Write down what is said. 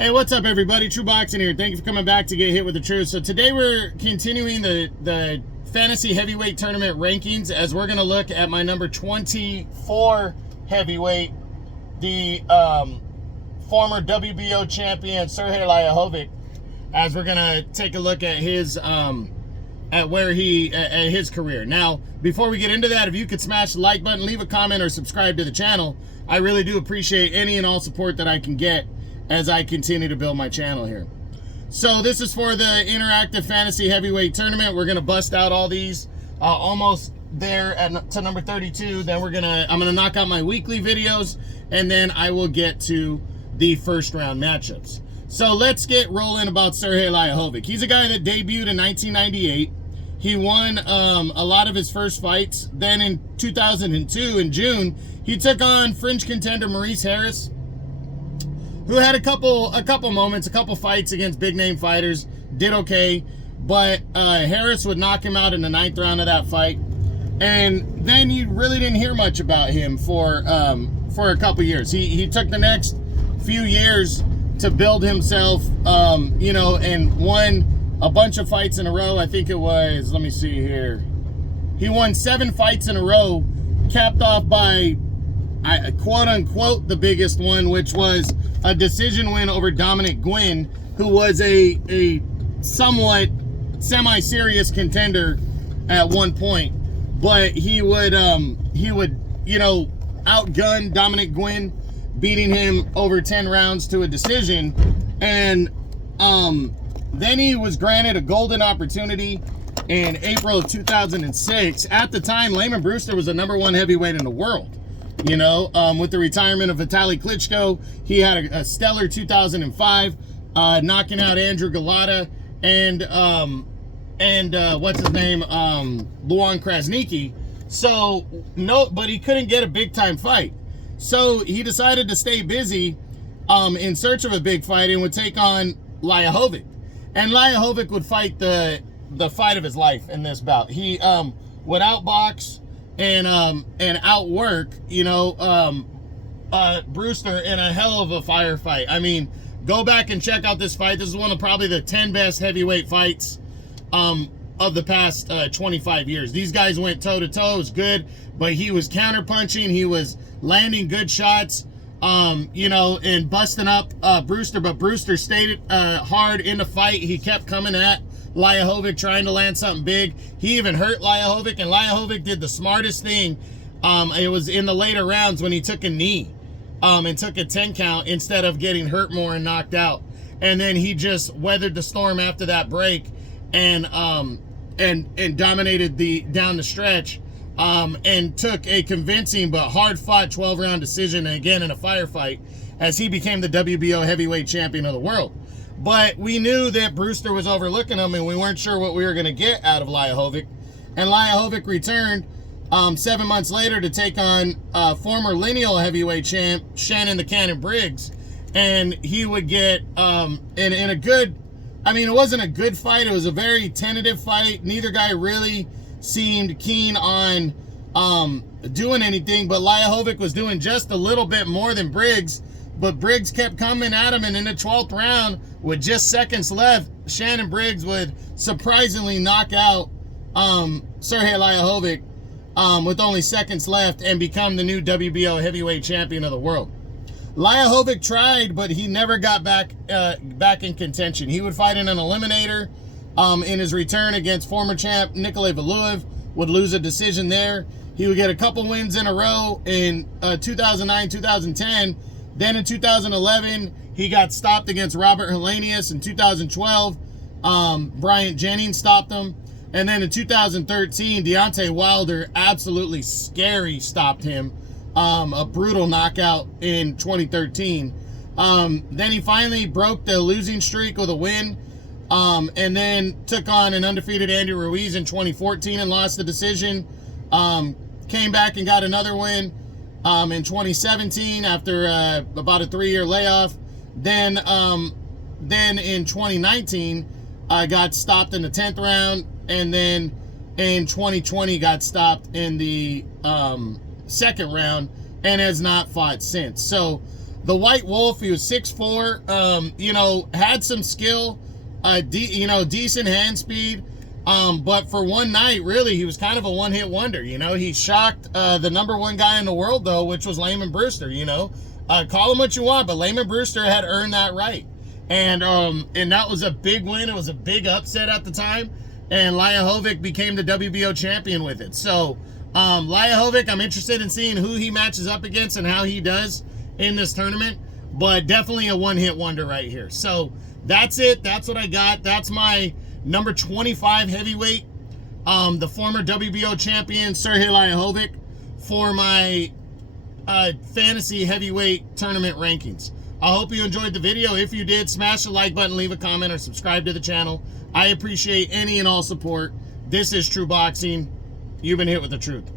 Hey, what's up, everybody? True Boxing here. Thank you for coming back to Get Hit with the Truth. So today we're continuing the fantasy heavyweight tournament rankings, as we're going to look at my number 24 heavyweight, the former WBO champion Sergei Liakhovich, as we're going to take a look at his his career. Now, before we get into that, if you could smash the like button, leave a comment, or subscribe to the channel, I really do appreciate any and all support that I can get as I continue to build my channel here. So this is for the interactive fantasy heavyweight tournament. We're gonna bust out all these, almost there to number 32. Then I'm gonna knock out my weekly videos, and then I will get to the first round matchups. So let's get rolling about Sergei Liakhovich. He's a guy that debuted in 1998. He won a lot of his first fights. Then in 2002, in June, he took on fringe contender Maurice Harris, who had a couple moments, a couple fights against big name fighters, did okay, but Harris would knock him out in the 9th round of that fight, and then you really didn't hear much about him for a couple years. He took the next few years to build himself, and won a bunch of fights in a row. I think it was, let me see here, he won 7 fights in a row, capped off by, quote unquote, the biggest one, which was a decision win over Dominic Gwynn, who was a somewhat semi-serious contender at one point, but he would outgun Dominic Gwynn, beating him over 10 rounds to a decision. And then he was granted a golden opportunity in April of 2006. At the time, Layman Brewster was the #1 heavyweight in the world. With the retirement of Vitaly Klitschko, he had a stellar 2005, knocking out Andrew Galata and Luan Krasniqi. So but he couldn't get a big time fight. So he decided to stay busy in search of a big fight, and would take on Liakhovich. And Liakhovich would fight the fight of his life in this bout. He would outbox and outwork, Brewster in a hell of a firefight. I mean, go back and check out this fight. This is one of probably the 10 best heavyweight fights of the past 25 years. These guys went toe-to-toe. It was good, but he was counterpunching. He was landing good shots, and busting up Brewster, but Brewster stayed hard in the fight. He kept coming at Liakhovich, trying to land something big. He even hurt Liakhovich, and Liakhovich did the smartest thing. It was in the later rounds when he took a knee and took a 10 count instead of getting hurt more and knocked out. And then he just weathered the storm after that break, and dominated down the stretch, and took a convincing but hard-fought 12-round decision, again in a firefight, as he became the WBO heavyweight champion of the world. But we knew that Brewster was overlooking him, and we weren't sure what we were going to get out of Liakhovich. And Liakhovich returned 7 months later to take on former lineal heavyweight champ Shannon the Cannon Briggs. And he would get, in a good, it wasn't a good fight. It was a very tentative fight. Neither guy really seemed keen on doing anything, but Liakhovich was doing just a little bit more than Briggs. But Briggs kept coming at him, and in the 12th round, with just seconds left, Shannon Briggs would surprisingly knock out Sergei Liakhovich with only seconds left, and become the new WBO heavyweight champion of the world. Liakhovich tried, but he never got back in contention. He would fight in an eliminator in his return against former champ Nikolai Valuev, would lose a decision there. He would get a couple wins in a row in 2009, 2010. Then in 2011, he got stopped against Robert Helenius. In 2012, Bryant Jennings stopped him. And then in 2013, Deontay Wilder, absolutely scary, stopped him. A brutal knockout in 2013. Then he finally broke the losing streak with a win, and then took on an undefeated Andy Ruiz in 2014 and lost the decision. Came back and got another win in 2017 after about a 3-year layoff. Then in 2019, got stopped in the 10th round, and then in 2020 got stopped in the 2nd round, and has not fought since. So the White Wolf, he was 6'4", you know, had some skill, you know, decent hand speed. But for one night, really, he was kind of a one-hit wonder. You know, he shocked the #1 guy in the world, though, which was Layman Brewster. You know, call him what you want, but Layman Brewster had earned that right, and that was a big win. It was a big upset at the time, and Liakhovich became the WBO champion with it. So, Liakhovich, I'm interested in seeing who he matches up against and how he does in this tournament. But definitely a one-hit wonder right here. So that's it. That's what I got. That's my number 25 heavyweight, the former WBO champion Sergei Liakhovich, for my fantasy heavyweight tournament rankings. I hope you enjoyed the video. If you did, smash the like button, leave a comment, or subscribe to the channel. I appreciate any and all support. This is True Boxing. You've been hit with the truth.